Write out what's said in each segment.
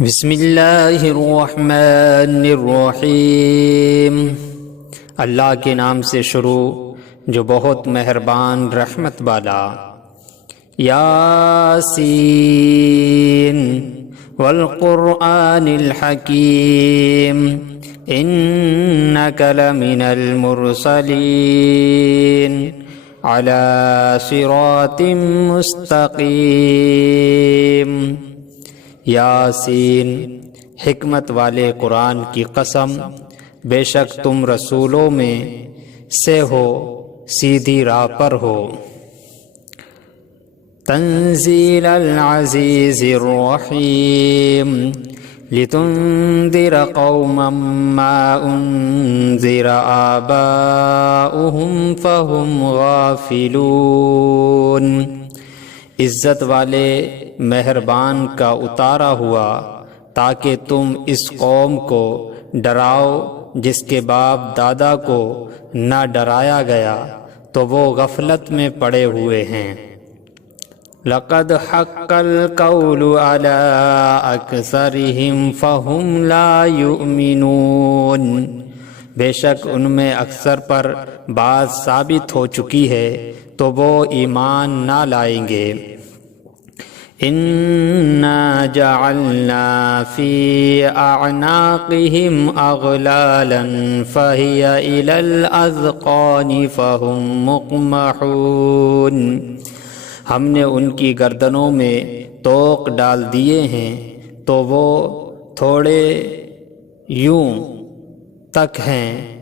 بسم اللہ الرحمن الرحیم۔ اللہ کے نام سے شروع جو بہت مہربان رحمت والا۔ یاسین والقرآن الحکیم انک لمن المرسلین علی صراط مستقیم۔ یاسین، حکمت والے قرآن کی قسم، بے شک تم رسولوں میں سے ہو، سیدھی راہ پر ہو۔ تنزیل العزیز الرحیم لتنذر قوما ما انذر آباؤہم فہم غافلون۔ عزت والے مہربان کا اتارا ہوا تاکہ تم اس قوم کو ڈراؤ جس کے باپ دادا کو نہ ڈرایا گیا تو وہ غفلت میں پڑے ہوئے ہیں۔ لقد حق القول على اکثرهم فهم لا يؤمنون۔ بے شک ان میں اکثر پر بات ثابت ہو چکی ہے تو وہ ایمان نہ لائیں گے۔ اِنَّا جَعَلْنَا فِي أَعْنَاقِهِمْ أَغْلَالًا فَهِيَ إِلَى الْأَذْقَانِ فَهُمْ مُقْمَحُونَ۔ ہم نے ان کی گردنوں میں طوق ڈال دیے ہیں تو وہ تھوڑے یوں تک ہیں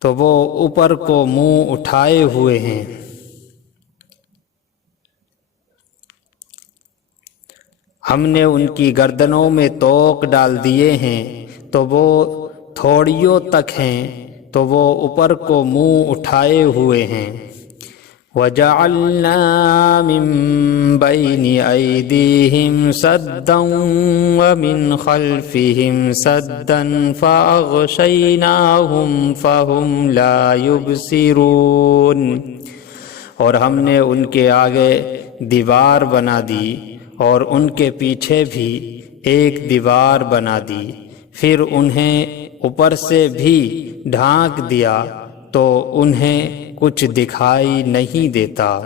تو وہ اوپر کو منہ اٹھائے ہوئے ہیں۔ ہم نے ان کی گردنوں میں طوق ڈال دیے ہیں تو وہ تھوڑیوں تک ہیں تو وہ اوپر کو منہ اٹھائے ہوئے ہیں۔ وَجَعَلْنَا مِن بَيْنِ أَيْدِيهِمْ سَدًّا وَمِنْ خَلْفِهِمْ سَدًّا فَأَغْشَيْنَاهُمْ فَهُمْ لَا يُبْصِرُونَ۔ اور ہم نے ان کے آگے دیوار بنا دی اور ان کے پیچھے بھی ایک دیوار بنا دی، پھر انہیں اوپر سے بھی ڈھانک دیا تو انہیں کچھ دکھائی نہیں دیتا۔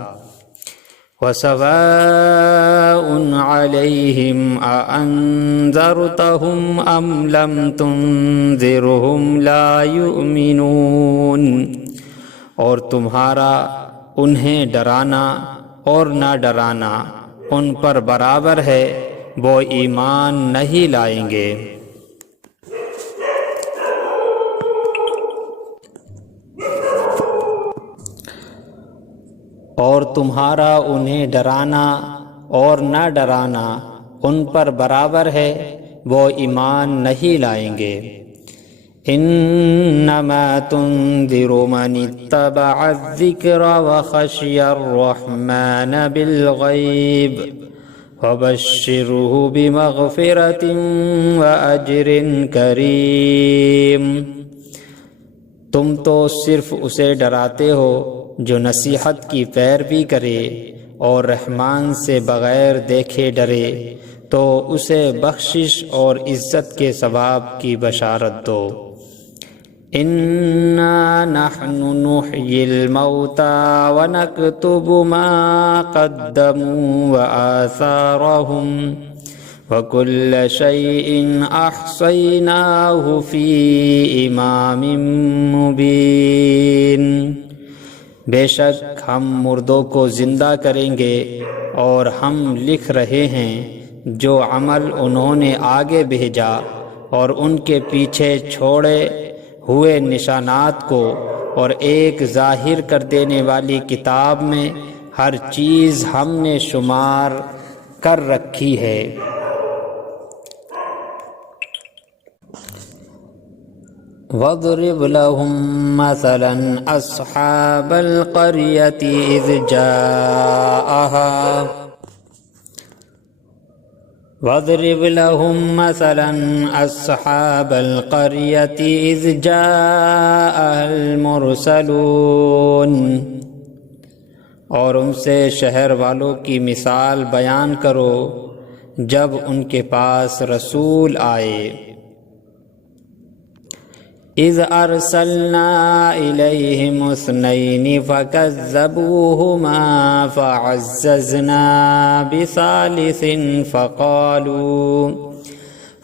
وَسَوَاءٌ عَلَيْهِمْ أَأَنذَرْتَهُمْ أَمْ لَمْ تُنذِرْهُمْ لَا يُؤْمِنُونَ۔ اور تمہارا انہیں ڈرانا اور نہ ڈرانا ان پر برابر ہے، وہ ایمان نہیں لائیں گے۔ اور تمہارا انہیں ڈرانا اور نہ ڈرانا ان پر برابر ہے، وہ ایمان نہیں لائیں گے۔ انما تنذر من اتبع الذکر وخشی الرحمن بالغیب فبشرہ بمغفرۃ واجر کریم۔ تم تو صرف اسے ڈراتے ہو جو نصیحت کی پیروی کرے اور رحمان سے بغیر دیکھے ڈرے، تو اسے بخشش اور عزت کے ثواب کی بشارت دو۔ اِنَّا نَحْنُ نُحْيِي الْمَوْتَى وَنَكْتُبُ مَا قَدَّمُوا وَآثَارَهُمْ وَكُلَّ شَيْءٍ أَحْصَيْنَاهُ فِي إِمَامٍ مُبِينٍ۔ بے شک ہم مردوں کو زندہ کریں گے اور ہم لکھ رہے ہیں جو عمل انہوں نے آگے بھیجا اور ان کے پیچھے چھوڑے ہوئے نشانات کو، اور ایک ظاہر کر دینے والی کتاب میں ہر چیز ہم نے شمار کر رکھی ہے۔ وَاضْرِبْ لَهُم مَّثَلًا أَصْحَابَ الْقَرْيَةِ إِذْ جَاءَهَا وَاضْرِبْ لَهُم مَّثَلًا أَصْحَابَ الْقَرْيَةِ إِذْ جَاءَهَا الْمُرْسَلُونَ۔ اور ان سے شہر والوں کی مثال بیان کرو جب ان کے پاس رسول آئے۔ اذ ارسلنا الیہم اثنین فکذبوہما فعززنا بثالث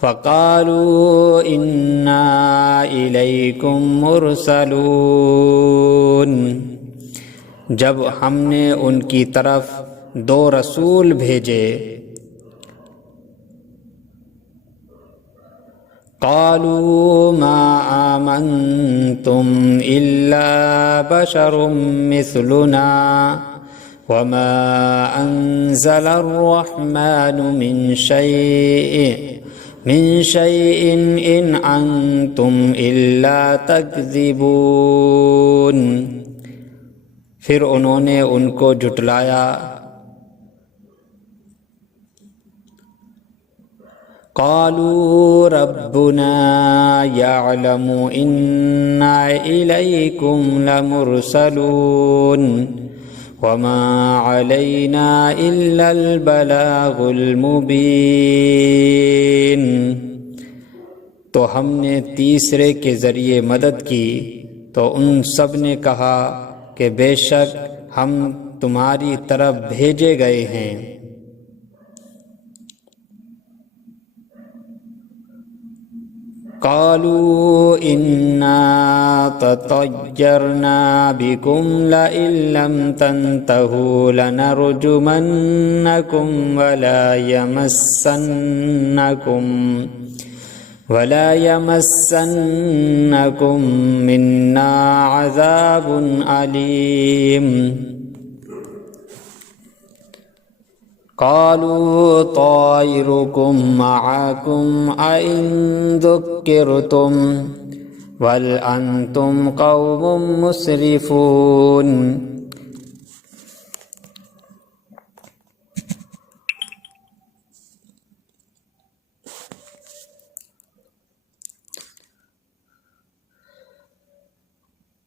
فقالوا انا الیکم مرسلون۔ جب ہم نے ان کی طرف 2 رسول بھیجے، قالوا ما آمنتم إلا بشر مثلنا وما أنزل الرحمن من شيء إن أنتم إلا تكذبون۔ پھر انہوں نے ان کو جھٹلایا۔ قالوا ربنا يعلم إنا إليكم لمرسلون وما علينا إلا البلاغ المبين۔ تو ہم نے تیسرے کے ذریعے مدد کی تو ان سب نے کہا کہ بے شک ہم تمہاری طرف بھیجے گئے ہیں۔ قالوا إنا تطيرنا بكم لئن لم تنتهوا لنرجمنكم ولا يمسنكم منا عذاب أليم۔ قالوا طائركم معكم أئن ذكرتم بل أنتم قوم مسرفون۔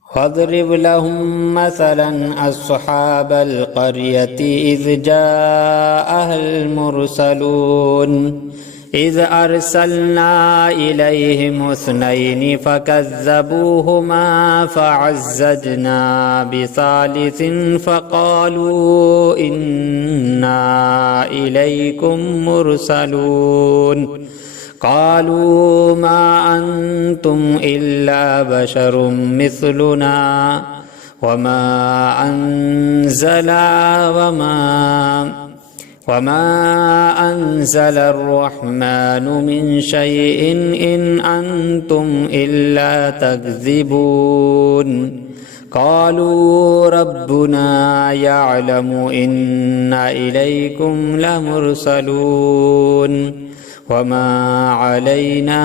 واضرب لهم مثلا أصحاب القرية إذ جاءها المرسلون إذ أرسلنا إليهم اثنين فكذبوهما فعززنا بثالث فقالوا إنا إليكم مرسلون قالوا ما أنتم إلا بشر مثلنا وما أنزل الرحمن من شيء إن أنتم إلا تكذبون قالوا ربنا يعلم إنا إليكم لمرسلون وما علينا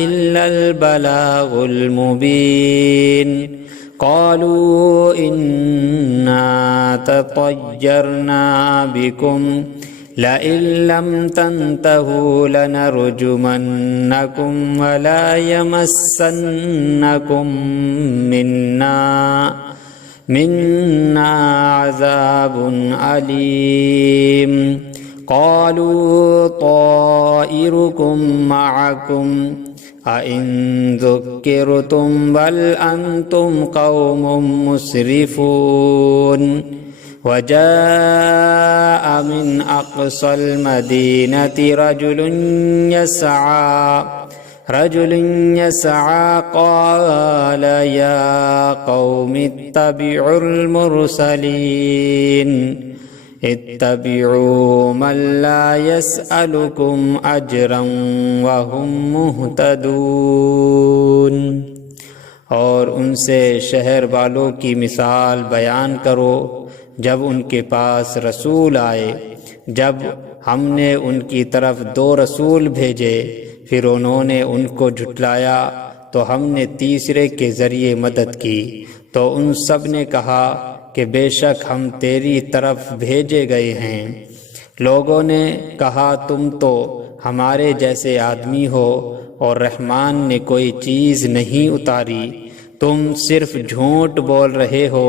إلا البلاغ المبين قالوا إنا تطيرنا بكم لئن لم تنتهوا لنرجمنكم ولا يمسنكم منا عذاب أليم قالوا طائركم معكم أئن ذكرتم بل أنتم قوم مسرفون وجاء من أقصى المدينة رجل يسعى قال يا قوم اتبعوا المرسلين اتبعوا من لا يسألكم أجرا وهم مهتدون۔ اور ان سے شہر والوں کی مثال بیان کرو جب ان کے پاس رسول آئے، جب ہم نے ان کی طرف 2 رسول بھیجے پھر انہوں نے ان کو جھٹلایا تو ہم نے تیسرے کے ذریعے مدد کی تو ان سب نے کہا کہ بے شک ہم تیری طرف بھیجے گئے ہیں۔ لوگوں نے کہا تم تو ہمارے جیسے آدمی ہو اور رحمان نے کوئی چیز نہیں اتاری، تم صرف جھوٹ بول رہے ہو۔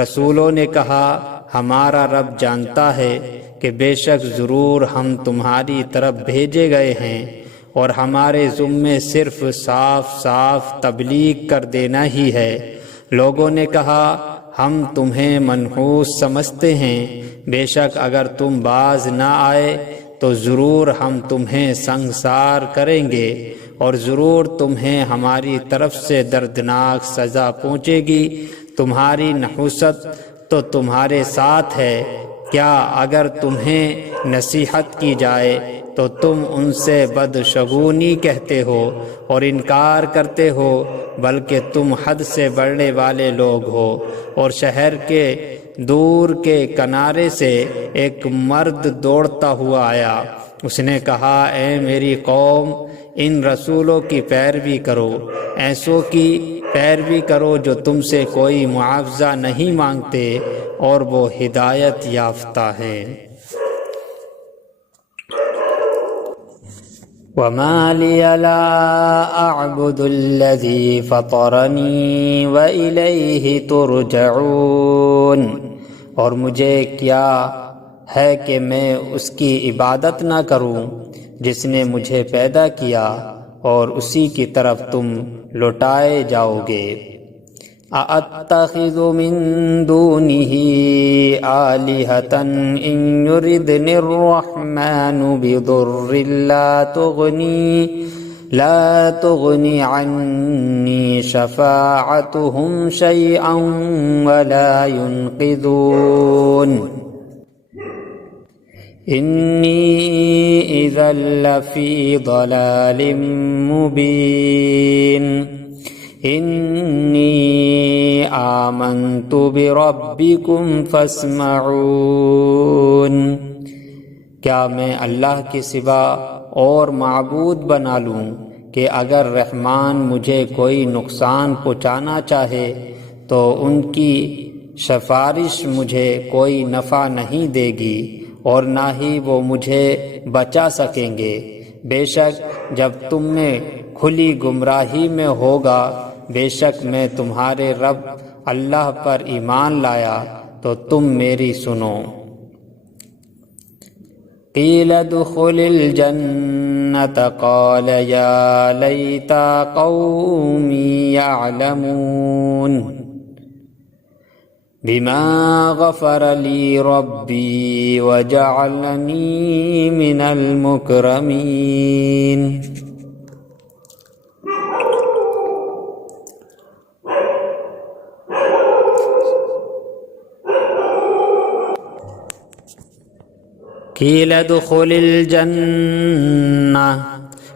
رسولوں نے کہا ہمارا رب جانتا ہے کہ بے شک ضرور ہم تمہاری طرف بھیجے گئے ہیں اور ہمارے ذمے صرف صاف صاف تبلیغ کر دینا ہی ہے۔ لوگوں نے کہا ہم تمہیں منحوس سمجھتے ہیں، بے شک اگر تم باز نہ آئے تو ضرور ہم تمہیں سنگسار کریں گے اور ضرور تمہیں ہماری طرف سے دردناک سزا پہنچے گی۔ تمہاری نحوست تو تمہارے ساتھ ہے، کیا اگر تمہیں نصیحت کی جائے تو تم ان سے بدشگونی کہتے ہو اور انکار کرتے ہو، بلکہ تم حد سے بڑھنے والے لوگ ہو۔ اور شہر کے دور کے کنارے سے ایک مرد دوڑتا ہوا آیا، اس نے کہا اے میری قوم، ان رسولوں کی پیروی کرو، ایسوں کی پیروی کرو جو تم سے کوئی معاوضہ نہیں مانگتے اور وہ ہدایت یافتہ ہیں۔ وَمَا لِيَ لَا أَعْبُدُ الَّذِي فَطَرَنِي وَإِلَيْهِ تُرْجَعُونَ، اور مجھے کیا ہے کہ میں اس کی عبادت نہ کروں جس نے مجھے پیدا کیا اور اسی کی طرف تم لوٹائے جاؤ گے۔ أَأَتَّخِذُ مِن دُونِهِ آلِهَةً إِن يُرِدْنِ الرَّحْمَنُ بِضُرٍّ لا تغني عني شفاعتهم شيئا ولا ينقذون إني إذا لفي ضلال مبين إني آمنت بربكم فاسمعون۔ کیا میں اللہ کے سوا اور معبود بنا لوں کہ اگر رحمان مجھے کوئی نقصان پہنچانا چاہے تو ان کی سفارش مجھے کوئی نفع نہیں دے گی اور نہ ہی وہ مجھے بچا سکیں گے۔ بے شک جب تم میں کھلی گمراہی میں ہوگا، بے شک میں تمہارے رب اللہ پر ایمان لایا تو تم میری سنو۔ قیل ادخل الجنة قال یا لیت قومی یعلمون بما غفر لی ربی وجعلنی من المکرمین۔ قیل ادخل الجنة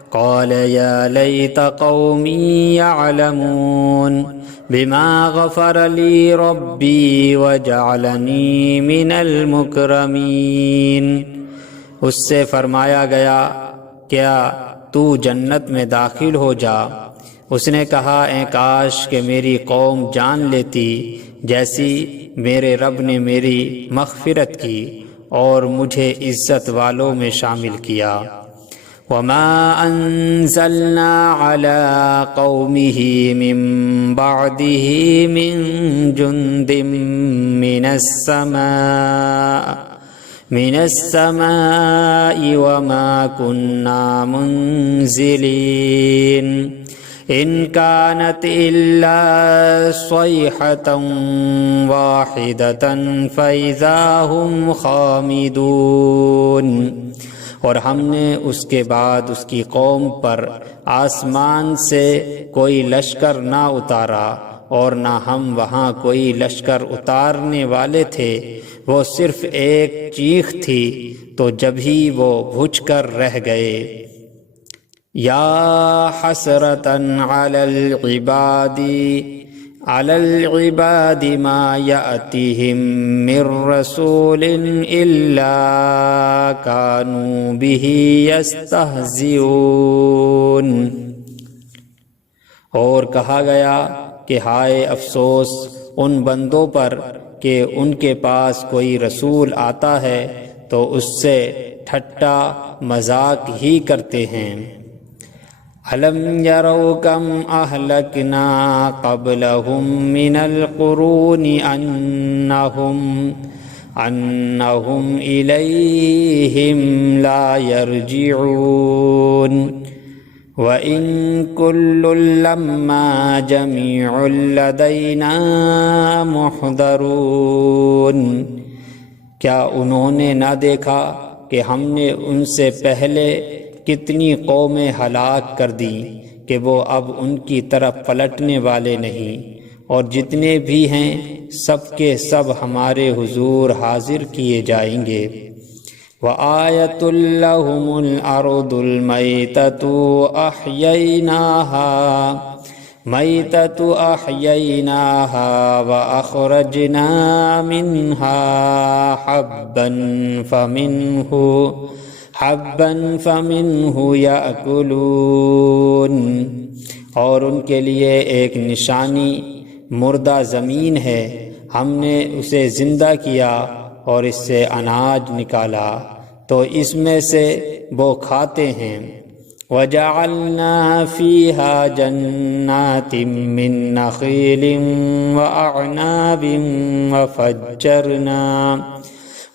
قال یا لیت قومی یعلمون بما غفر لی ربی وجعلنی من المکرمین۔ اس سے فرمایا گیا کیا تو جنت میں داخل ہو جا۔ اس نے کہا اے کاش کہ میری قوم جان لیتی جیسی میرے رب نے میری مغفرت کی اور مجھے عزت والوں میں شامل کیا۔ وما انزلنا على قومه من بعده من جند من السماء وما كنا منزلين إن كانت إلا صيحة واحدة فإذا هم خامدون۔ اور ہم نے اس کے بعد اس کی قوم پر آسمان سے کوئی لشکر نہ اتارا اور نہ ہم وہاں کوئی لشکر اتارنے والے تھے، وہ صرف ایک چیخ تھی تو جبھی وہ بجھ کر رہ گئے۔ یا حسرتاً علی العباد ما یأتیہم من رسول الا کانوا بہ یستہزئون۔ اور کہا گیا کہ ہائے افسوس ان بندوں پر کہ ان کے پاس کوئی رسول آتا ہے تو اس سے ٹھٹا مذاق ہی کرتے ہیں۔ أَلَمْ يَرَوْا كَمْ أَهْلَكْنَا قَبْلَهُمْ مِنَ الْقُرُونِ أنهم إليهم لا يرجعون وإن كل لما جميع لدينا محضرون۔ کیا انہوں نے نہ دیکھا کہ ہم نے ان سے پہلے کتنی قومیں ہلاک کر دیں کہ وہ اب ان کی طرف پلٹنے والے نہیں، اور جتنے بھی ہیں سب کے سب ہمارے حضور حاضر کیے جائیں گے۔ وَآیَةٌ لَّهُمُ الْأَرْضُ الْمَيْتَةُ أَحْيَيْنَاهَا وَأَخْرَجْنَا مِنْهَا حَبًّا فَمِنْهُ يَأْكُلُونَ۔ اور ان کے لیے ایک نشانی مردہ زمین ہے، ہم نے اسے زندہ کیا اور اس سے اناج نکالا تو اس میں سے وہ کھاتے ہیں۔ وَجَعَلْنَا فِيهَا جَنَّاتٍ مِّن نَّخِيلٍ وَأَعْنَابٍ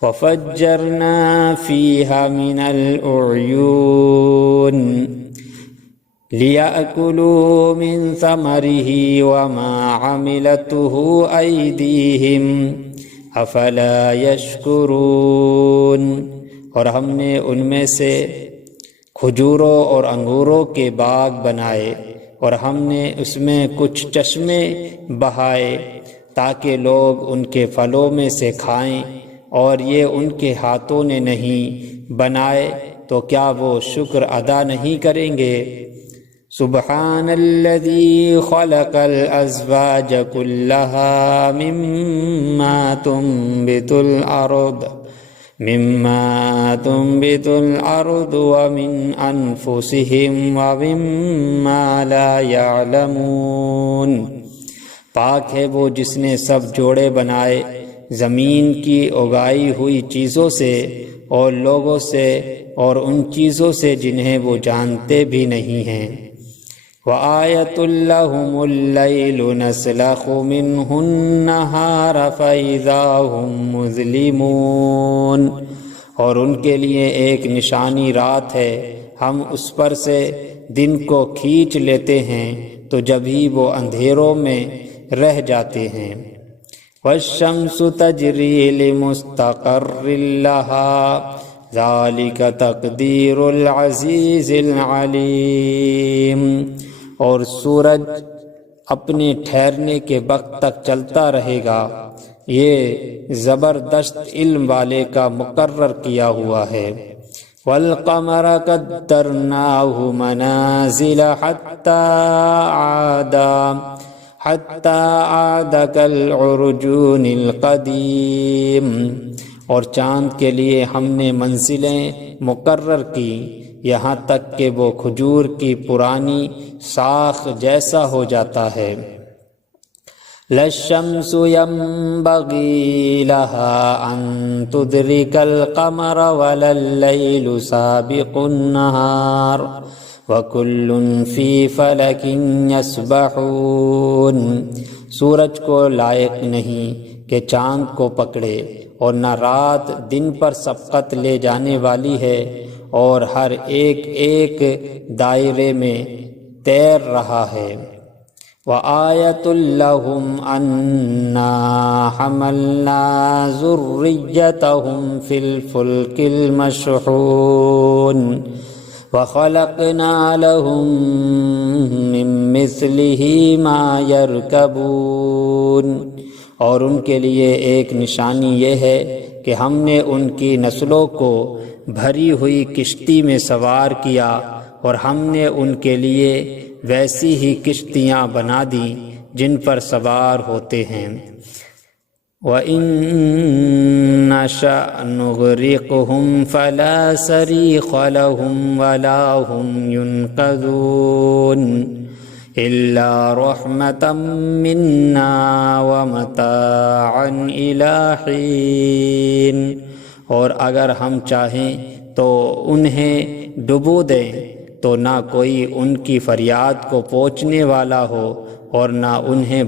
وَفَجَّرْنَا فِيهَا مِنَ الْعُيُونِ لِيَأْكُلُوا مِن ثَمَرِهِ وَمَا عَمِلَتْهُ أَيْدِيهِمْ أَفَلَا يَشْكُرُونَ۔ اور ہم نے ان میں سے کھجوروں اور انگوروں کے باغ بنائے اور ہم نے اس میں کچھ چشمے بہائے تاکہ لوگ ان کے پھلوں میں سے کھائیں، اور یہ ان کے ہاتھوں نے نہیں بنائے تو کیا وہ شکر ادا نہیں کریں گے؟ سبحان الذی خلق الازواج كلها مما تنبت الارض ومن انفسهم ومما لا يعلمون۔ پاک ہے وہ جس نے سب جوڑے بنائے زمین کی اگائی ہوئی چیزوں سے اور لوگوں سے اور ان چیزوں سے جنہیں وہ جانتے بھی نہیں ہیں۔ وَآیَةٌ لَّهُمُ اللَّيْلُ نَسْلَخُ مِنْهُ النَّهَارَ فَإِذَا هُمْ مُظْلِمُونَ۔ اور ان کے لیے ایک نشانی رات ہے، ہم اس پر سے دن کو کھینچ لیتے ہیں تو جبھی وہ اندھیروں میں رہ جاتے ہیں۔ وَالشَّمْسُ تَجْرِي لِمُسْتَقَرٍّ لَّهَا ذَلِكَ تَقْدِيرُ الْعَزِيزِ الْعَلِيمِ۔ اور سورج اپنے ٹھہرنے کے وقت تک چلتا رہے گا، یہ زبردست علم والے کا مقرر کیا ہوا ہے۔ وَالْقَمَرَ قَدَّرْنَاهُ مَنَازِلَ حَتَّى عَادَ كَالْعُرْجُونِ الْقَدِيمِ۔ اور چاند کے لیے ہم نے منزلیں مقرر کی یہاں تک کہ وہ کھجور کی پرانی ساخ جیسا ہو جاتا ہے۔ لَلشَّمْسُ يَنبَغِي لَهَا أَن تُدْرِكَ الْقَمَرَ وَلَا اللَّيْلُ سَابِقُ النَّهَارِ وَكُلٌّ فِي فَلَكٍ يَسْبَحُونَ۔ سورج کو لائق نہیں کہ چاند کو پکڑے، اور نہ رات دن پر سبقت لے جانے والی ہے، اور ہر ایک ایک دائرے میں تیر رہا ہے۔ وَآیَةٌ لَّهُمْ أَنَّا حَمَلْنَا ذُرِّيَّتَهُمْ فِي الْفُلْكِ الْمَشْحُونِ وَخَلَقْنَا لَهُم مِّن مِّثْلِهِ مَا يَرْكَبُونَ۔ اور ان کے لیے ایک نشانی یہ ہے کہ ہم نے ان کی نسلوں کو بھری ہوئی کشتی میں سوار کیا، اور ہم نے ان کے لیے ویسی ہی کشتیاں بنا دیں جن پر سوار ہوتے ہیں۔ وَإِن نَّشَأْ نُغْرِقْهُمْ فَلَا صَرِيخَ لَهُمْ وَلَا هُمْ يُنقَذُونَ إِلَّا رَحْمَةً مِّنَّا وَمَتَاعًا إِلَىٰ حِينٍ۔ اور اگر ہم چاہیں تو انہیں ڈبو دیں تو نہ کوئی ان کی فریاد کو پہنچنے والا ہو اور نہ انہیں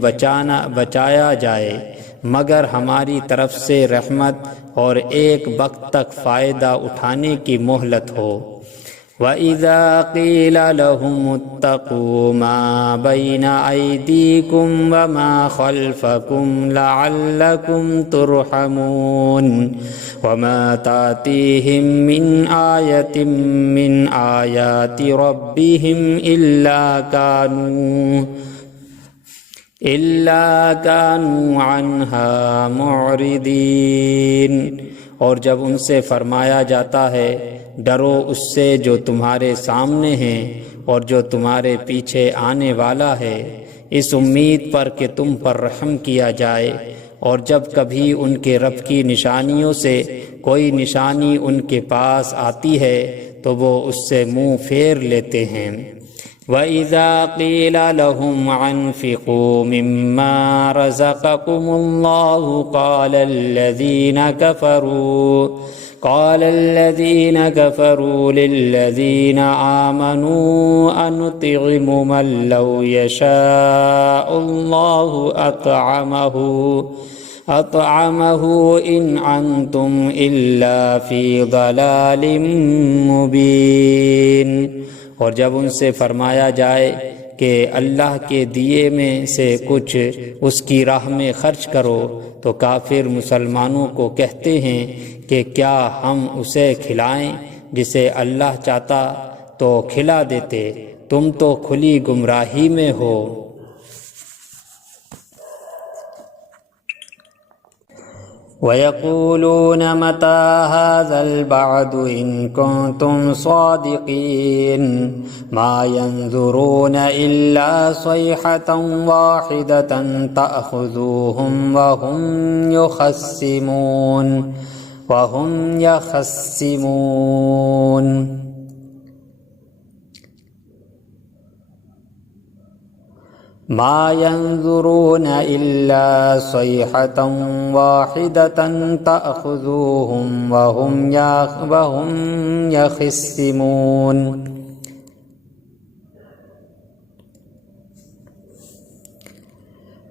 بچایا جائے مگر ہماری طرف سے رحمت اور ایک وقت تک فائدہ اٹھانے کی مہلت ہو۔ وَإِذَا قِيلَ لَهُمُ اتَّقُوا مَا بَيْنَ أَيْدِيكُمْ وَمَا خَلْفَكُمْ لَعَلَّكُمْ تُرْحَمُونَ وَمَا تَأْتِيهِمْ مِنْ آيَةٍ مِّنْ آيَاتِ رَبِّهِمْ إِلَّا كَانُوا عَنْهَا مُعْرِضِينَ۔ اور جب ان سے فرمایا جاتا ہے ڈرو اس سے جو تمہارے سامنے ہیں اور جو تمہارے پیچھے آنے والا ہے، اس امید پر کہ تم پر رحم کیا جائے، اور جب کبھی ان کے رب کی نشانیوں سے کوئی نشانی ان کے پاس آتی ہے تو وہ اس سے منہ پھیر لیتے ہیں۔ وَإِذَا قِيلَ لَهُمْ أَنفِقُوا مِمَّا رَزَقَكُمُ اللَّهُ قَالَ الَّذِينَ كَفَرُوا لِلَّذِينَ آمَنُوا أَنُطْعِمُ مَن لَّوْ يَشَاءُ اللَّهُ أَطْعَمَهُ إِنْ أَنْتُمْ إِلَّا فِي ضَلَالٍ مُّبِينٍ۔ اور جب ان سے فرمایا جائے کہ اللہ کے دیے میں سے کچھ اس کی راہ میں خرچ کرو تو کافر مسلمانوں کو کہتے ہیں کہ کیا ہم اسے کھلائیں جسے اللہ چاہتا تو کھلا دیتے، تم تو کھلی گمراہی میں ہو۔ وَيَقُولُونَ مَتَى هَذَا الْوَعْدُ إِن كُنتُمْ صَادِقِينَ مَا يَنظُرُونَ إِلَّا صَيْحَةً وَاحِدَةً تَأْخُذُوهُمْ وَهُمْ يَخِصِّمُونَ ما ينظرون إلا صيحة واحدة تأخذوهم وهم يخصمون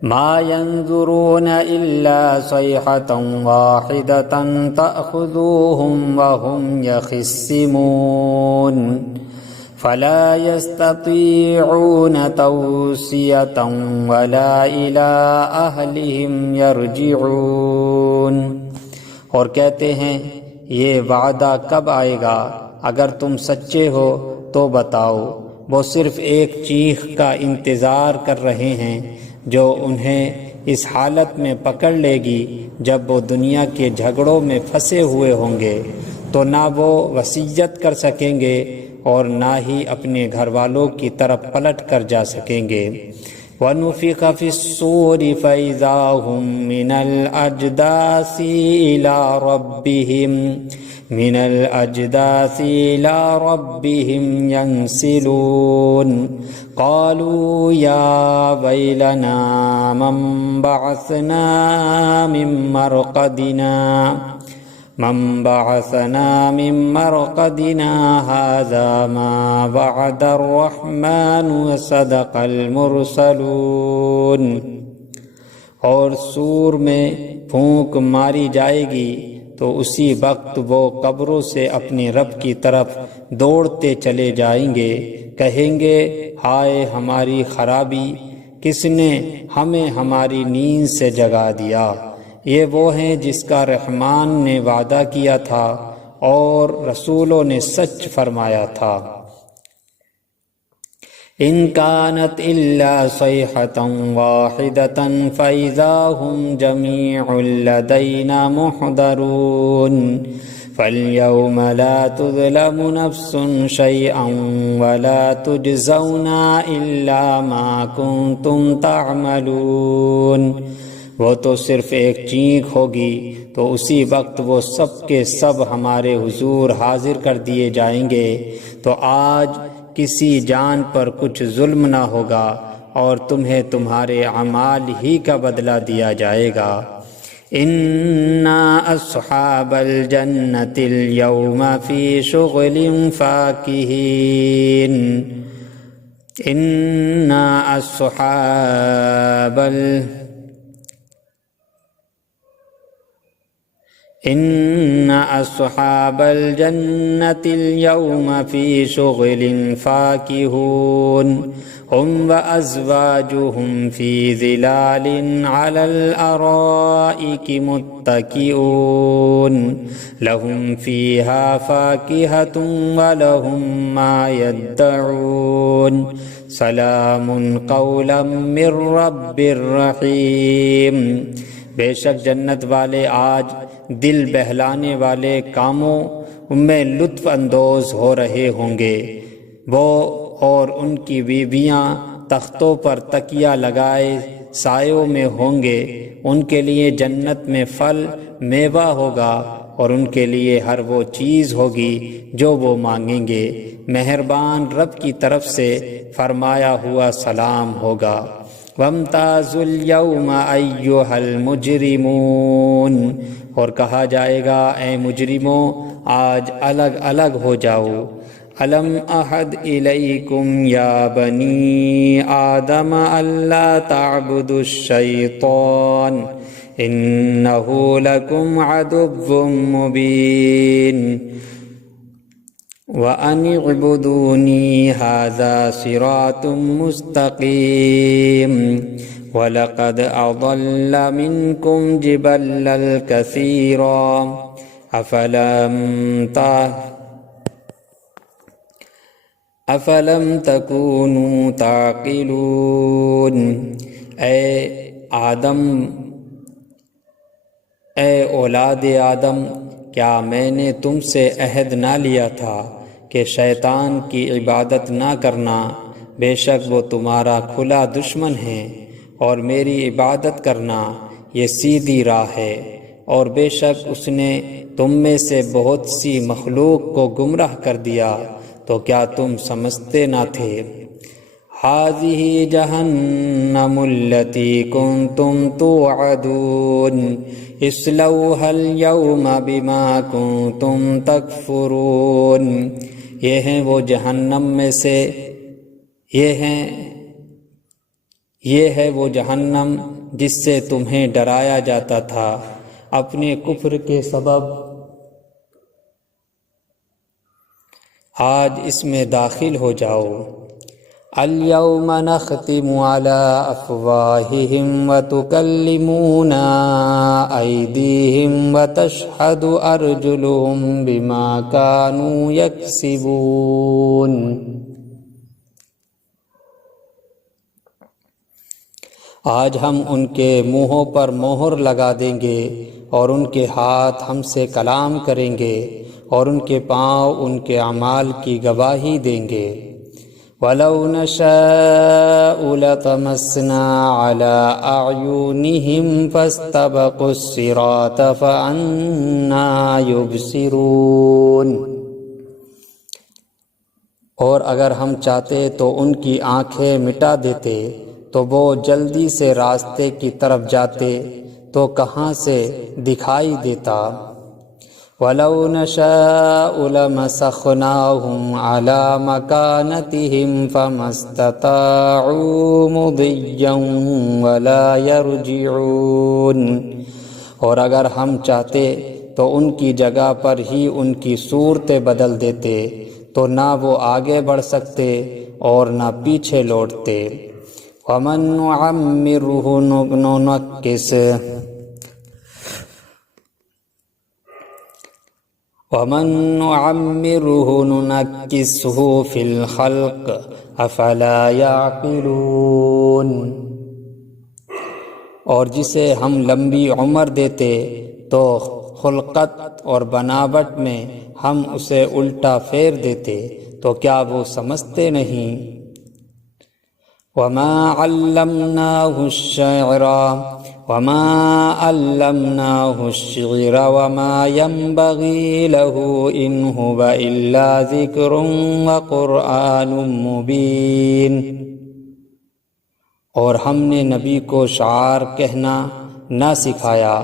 ما ينظرون إلا صيحة واحدة تأخذوهم وهم يخصمون فلا يستطيعون توصية ولا إلى أهلهم يرجعون۔ اور کہتے ہیں یہ وعدہ کب آئے گا؟ اگر تم سچے ہو تو بتاؤ۔ وہ صرف ایک چیخ کا انتظار کر رہے ہیں جو انہیں اس حالت میں پکڑ لے گی جب وہ دنیا کے جھگڑوں میں پھنسے ہوئے ہوں گے، تو نہ وہ وصیت کر سکیں گے اور نہ ہی اپنے گھر والوں کی طرف پلٹ کر جا سکیں گے۔ وَنُفِخَ فِي الصُّورِ فَإِذَا هُم مِّنَ الْأَجْدَاثِ إِلَى رَبِّهِمْ يَنْسِلُونَ قَالُوا يَا وَيْلَنَا مَنْ بَعَثَنَا مِنْ مَرْقَدِنَا هَذَا مَا وَعَدَ الرَّحْمَنُ وَصَدَقَ الْمُرْسَلُونَ۔ اور سور میں پھونک ماری جائے گی تو اسی وقت وہ قبروں سے اپنے رب کی طرف دوڑتے چلے جائیں گے، کہیں گے ہائے ہماری خرابی، کس نے ہمیں ہماری نیند سے جگا دیا۔ یہ وہ ہیں جس کا رحمان نے وعدہ کیا تھا اور رسولوں نے سچ فرمایا تھا۔ إِن كَانَتْ إِلَّا صَيْحَةً وَاحِدَةً فَإِذَا هُمْ جَمِيعٌ لَدَيْنَا مُحْضَرُونَ فَالْيَوْمَ لَا تُظْلَمُ نَفْسٌ شَيْئًا وَلَا تُجْزَوْنَ إِلَّا مَا كُنتُمْ تَعْمَلُونَ۔ وہ تو صرف ایک چینخ ہوگی تو اسی وقت وہ سب کے سب ہمارے حضور حاضر کر دیے جائیں گے، تو آج کسی جان پر کچھ ظلم نہ ہوگا اور تمہیں تمہارے اعمال ہی کا بدلہ دیا جائے گا۔ اِنَّا أَصْحَابَ الْجَنَّةِ الْيَوْمَ فِي شُغُلٍ فَاكِهِينَ إن أصحاب الجنة اليوم في شغل فاكهون هم وأزواجهم في ظلال على الأرائك متكئون لهم فيها فاكهة ولهم ما يدعون سلام قولا من رب الرحیم۔ بے شک جنت والے آج دل بہلانے والے کاموں میں لطف اندوز ہو رہے ہوں گے۔ وہ اور ان کی بیویاں تختوں پر تکیہ لگائے سایوں میں ہوں گے۔ ان کے لیے جنت میں پھل میوہ ہوگا اور ان کے لیے ہر وہ چیز ہوگی جو وہ مانگیں گے۔ مہربان رب کی طرف سے فرمایا ہوا سلام ہوگا۔ وَامْتَازُوا الْيَوْمَ أَيُّهَا الْمُجْرِمُونَ، اور کہا جائے گا اے مجرموں آج الگ الگ ہو جاؤ۔ أَلَمْ أَعْهَدْ إِلَيْكُمْ يَا بَنِي آدَمَ أَلَّا تَعْبُدُوا الشَّيْطَانَ إِنَّهُ لَكُمْ عَدُوٌّ مُّبِينٌ وَأَنِ اعْبُدُونِي هَذَا صِرَاطٌ مُّسْتَقِيمٌ وَلَقَدْ أَضَلَّ مِنكُمْ جِبَلًّا كَثِيرًا أَفَلَمْ تَكُونُوا تَعْقِلُونَ۔ اے اولاد آدم، کیا میں نے تم سے عہد نہ لیا تھا کہ شیطان کی عبادت نہ کرنا؟ بے شک وہ تمہارا کھلا دشمن ہے، اور میری عبادت کرنا یہ سیدھی راہ ہے، اور بے شک اس نے تم میں سے بہت سی مخلوق کو گمراہ کر دیا، تو کیا تم سمجھتے نہ تھے؟ هذه جہنم التي كنتم توعدون اصلوها اليوم بما كنتم تکفرون۔ یہ ہیں وہ جہنم میں سے یہ ہے وہ جہنم جس سے تمہیں ڈرایا جاتا تھا اپنے کفر کے سبب، آج اس میں داخل ہو جاؤ۔ اليوم نختم على أفواههم وتكلمنا أيديهم وتشهد أرجلهم بما كانوا يكسبون۔ آج ہم ان کے منہوں پر مہر لگا دیں گے، اور ان کے ہاتھ ہم سے کلام کریں گے، اور ان کے پاؤں ان کے اعمال کی گواہی دیں گے۔ وَلَوْ نَشَاءُ لَطَمَسْنَا عَلَىٰ أَعْيُنِهِمْ فَاسْتَبَقُوا الصِّرَاطَ فَأَنَّىٰ يُبْصِرُونَ۔ اور اگر ہم چاہتے تو ان کی آنکھیں مٹا دیتے تو وہ جلدی سے راستے کی طرف جاتے، تو کہاں سے دکھائی دیتا؟ وَلَوْ نَشَاءُ لَمَسَخْنَاهُمْ عَلَىٰ مَكَانَتِهِمْ فَمَا اسْتَطَاعُوا مُضِيًّا وَلَا يَرْجِعُونَ۔ اور اگر ہم چاہتے تو ان کی جگہ پر ہی ان کی صورتیں بدل دیتے، تو نہ وہ آگے بڑھ سکتے اور نہ پیچھے لوٹتے۔ وَمَن نُعَمِّرْهُ نُنَكِّسْهُ فِي الْخَلْقِ أَفَلَا يَعْقِلُونَ۔ اور جسے ہم لمبی عمر دیتے تو خلقت اور بناوٹ میں ہم اسے الٹا پھیر دیتے، تو کیا وہ سمجھتے نہیں؟ وَمَا عَلَّمْنَاهُ الشِّعْرَ وَمَا يَنبَغِي لَهُ إِنْ هُوَ إِلَّا ذِكْرٌ وَقُرْآنٌ مُّبِينٌ۔ اور ہم نے نبی کو شعار کہنا نہ سکھایا،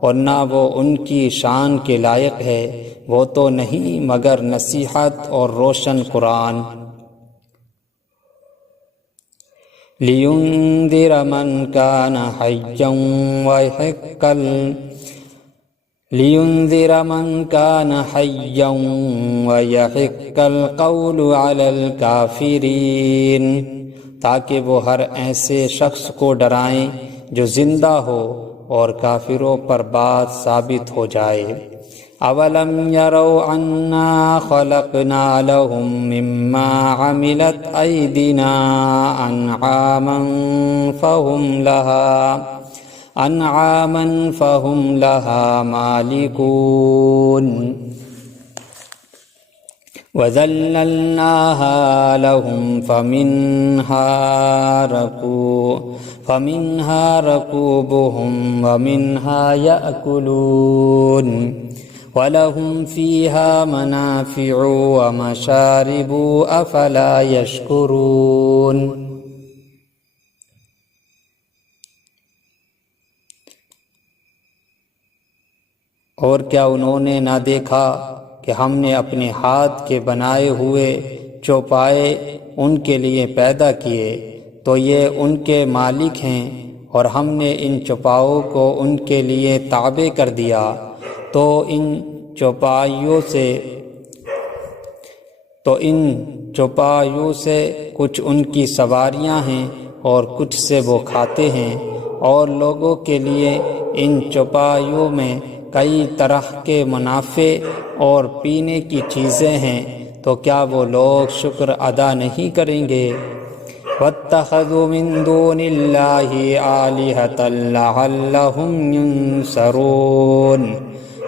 اور نہ وہ ان کی شان کے لائق ہے، وہ تو نہیں مگر نصیحت اور روشن قرآن۔ لِيُنذِرَ مَنْ كَانَ حَيًّا وَيَحِقَّ الْقَوْلُ عَلَى الْكَافِرِينَ، تاکہ وہ ہر ایسے شخص کو ڈرائیں جو زندہ ہو اور کافروں پر بات ثابت ہو جائے۔ اولم يروا انا خلقنا لهم مما عملت ایدینا انعاما فهم لها مالکون وذللناها لهم فمنها ركوبهم ومنها يأكلون وَلَهُمْ فِيهَا مَنَافِعُ وَمَشَارِبُ أَفَلَا يَشْكُرُونَ۔ اور کیا انہوں نے نہ دیکھا کہ ہم نے اپنے ہاتھ کے بنائے ہوئے چوپائے ان کے لیے پیدا کیے تو یہ ان کے مالک ہیں، اور ہم نے ان چوپاؤں کو ان کے لیے تابع کر دیا، تو ان چوپایوں سے کچھ ان کی سواریاں ہیں اور کچھ سے وہ کھاتے ہیں، اور لوگوں کے لیے ان چوپایوں میں کئی طرح کے منافع اور پینے کی چیزیں ہیں، تو کیا وہ لوگ شکر ادا نہیں کریں گے؟ وَاتَّخَذُوا مِن دُونِ اللَّهِ آلِهَةً لَعَلَّهُمْ يُنصَرُونَ،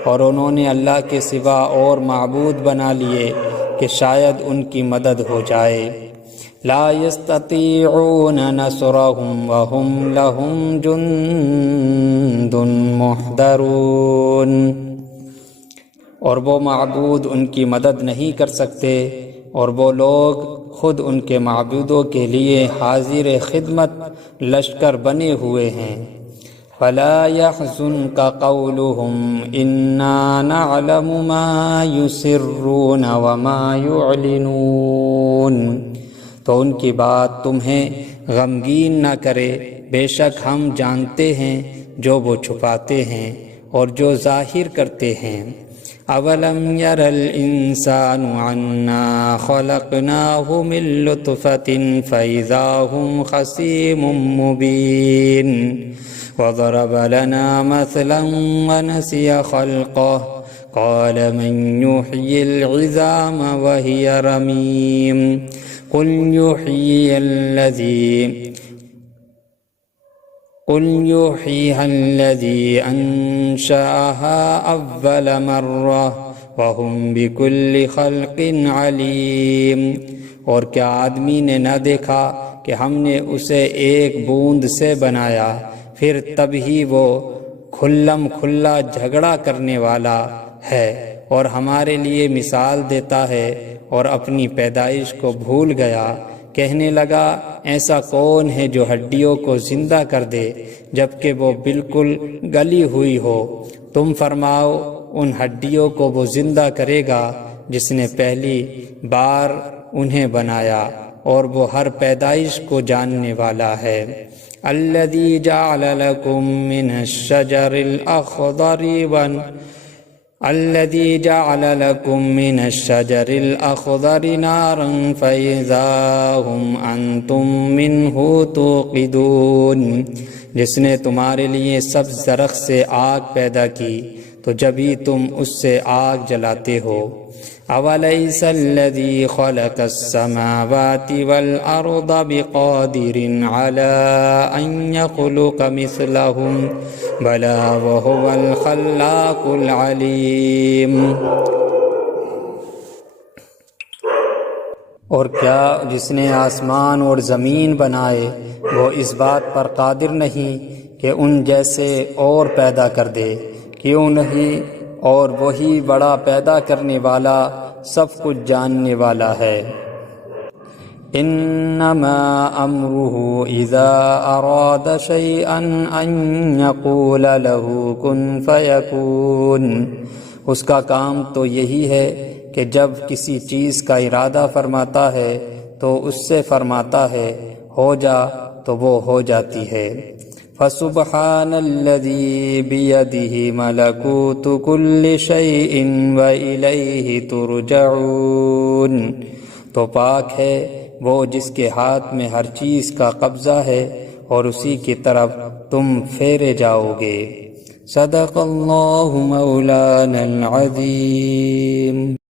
اور انہوں نے اللہ کے سوا اور معبود بنا لیے کہ شاید ان کی مدد ہو جائے۔ لا يستطيعون نصرهم وهم لهم جند محضرون، اور وہ معبود ان کی مدد نہیں کر سکتے، اور وہ لوگ خود ان کے معبودوں کے لیے حاضر خدمت لشکر بنے ہوئے ہیں۔ فَلَا يَحْزُنْكَ قَوْلُهُمْ إِنَّا نَعْلَمُ مَا يُسِرُّونَ وَمَا يُعْلِنُونَ، تو ان کی بات تمہیں غمگین نہ کرے، بے شک ہم جانتے ہیں جو وہ چھپاتے ہیں اور جو ظاہر کرتے ہیں۔ اولم یر الانسان عنا خلقناه من لطفة فاذا هم خصيم مبين وضرب لنا مثلا ونسي خلقه قال من يحيي العظام وهي رميم قل يحييها الذي أنشأها أول مرة وهم بكل خلق عليم، اور کیا آدمی نے نہ دیکھا کہ ہم نے اسے ایک بوند سے بنایا، پھر تب ہی وہ کھلم کھلا جھگڑا کرنے والا ہے، اور ہمارے لیے مثال دیتا ہے، اور اپنی پیدائش کو بھول گیا۔ کہنے لگا ایسا کون ہے جو ہڈیوں کو زندہ کر دے جبکہ وہ بالکل گلی ہوئی ہو؟ تم فرماؤ ان ہڈیوں کو وہ زندہ کرے گا جس نے پہلی بار انہیں بنایا، اور وہ ہر پیدائش کو جاننے والا ہے۔ الذی جعل لکم من الشجر الأخضر نارا فإذا هم أنتم منه توقدون، جس نے تمہارے لیے سبز درخت سے آگ پیدا کی تو جبھی تم اس سے آگ جلاتے ہو۔ أَوَلَيْسَ الَّذِي خَلَقَ السَّمَاوَاتِ وَالْأَرْضَ بِقَادِرٍ عَلَىٰ أَن يَخْلُقَ مِثْلَهُم بَلَىٰ وَهُوَ الْخَلَّاقُ الْعَلِيمُ۔ اور کیا جس نے آسمان اور زمین بنائے وہ اس بات پر قادر نہیں کہ ان جیسے اور پیدا کر دے؟ کیوں نہیں، اور وہی بڑا پیدا کرنے والا سب کچھ جاننے والا ہے۔ انما امره اذا اراد شيئا ان يقول له كن فيكون، اس کا کام تو یہی ہے کہ جب کسی چیز کا ارادہ فرماتا ہے تو اس سے فرماتا ہے ہو جا، تو وہ ہو جاتی ہے۔ فسبحان الذی بیدہ ملکوت کل شیء والیہ ترجعون، تو پاک ہے وہ جس کے ہاتھ میں ہر چیز کا قبضہ ہے اور اسی کی طرف تم پھیرے جاؤ گے۔ صدق اللہ مولانا العظیم۔